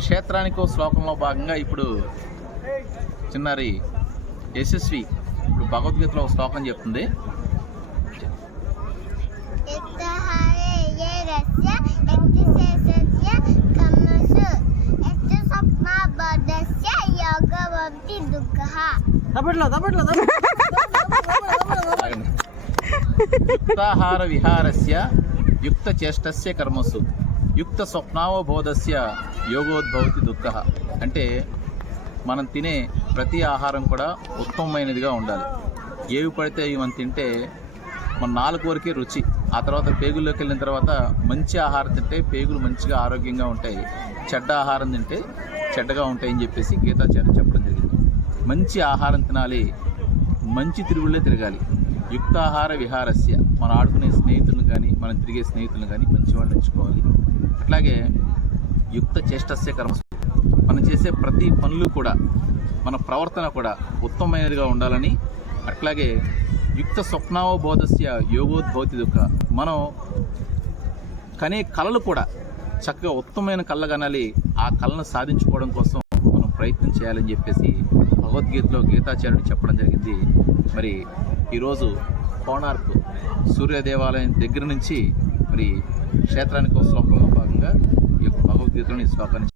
క్షేత్రానికో శ్లోకంలో భాగంగా ఇప్పుడు చిన్నారి యశస్వి ఇప్పుడు భగవద్గీతలో ఒక శ్లోకం చెప్తుంది. యుక్తాహార విహారస్య యుక్త చేష్టస్య కర్మసు యుక్త స్వప్నావబోధస్య యోగోద్భవతి దుఃఖః. అంటే మనం తినే ప్రతి ఆహారం కూడా ఉత్తమమైనదిగా ఉండాలి. ఏవి పడితే అవి మనం తింటే మన నాలుగు వరకే రుచి, ఆ తర్వాత పేగుల్లోకి వెళ్ళిన తర్వాత మంచి ఆహారం తింటే పేగులు మంచిగా ఆరోగ్యంగా ఉంటాయి, చెడ్డ ఆహారం తింటే చెడ్డగా ఉంటాయని చెప్పేసి గీతాచార్య చెప్పడం జరిగింది. మంచి ఆహారం తినాలి, మంచి తిరుగుళ్ళే తిరగాలి. యుక్తాహార విహారస్య, మనం ఆడుకునే స్నేహితులను కానీ మనం తిరిగే స్నేహితులను కానీ మంచి వాళ్ళు ఎంచుకోవాలి. అట్లాగే యుక్త చేష్టస్య కర్మ, మనం చేసే ప్రతి పనులు కూడా మన ప్రవర్తన కూడా ఉత్తమమైనదిగా ఉండాలని. అట్లాగే యుక్త స్వప్నావబోధస్య యోగోద్భవతి దుఃఖ, మనం కనే కళలు కూడా చక్కగా ఉత్తమమైన కళ కనాలి. ఆ కళను సాధించుకోవడం కోసం మనం ప్రయత్నం చేయాలని చెప్పేసి భగవద్గీతలో గీతాచార్యుడు చెప్పడం జరిగింది. మరి ఈరోజు కోణార్క్ సూర్య దేవాలయం దగ్గర నుంచి మరి క్షేత్రానికి శ్లోకంలో భాగంగా ఈ యొక్క భగవద్గీతలోని శ్లోకాన్ని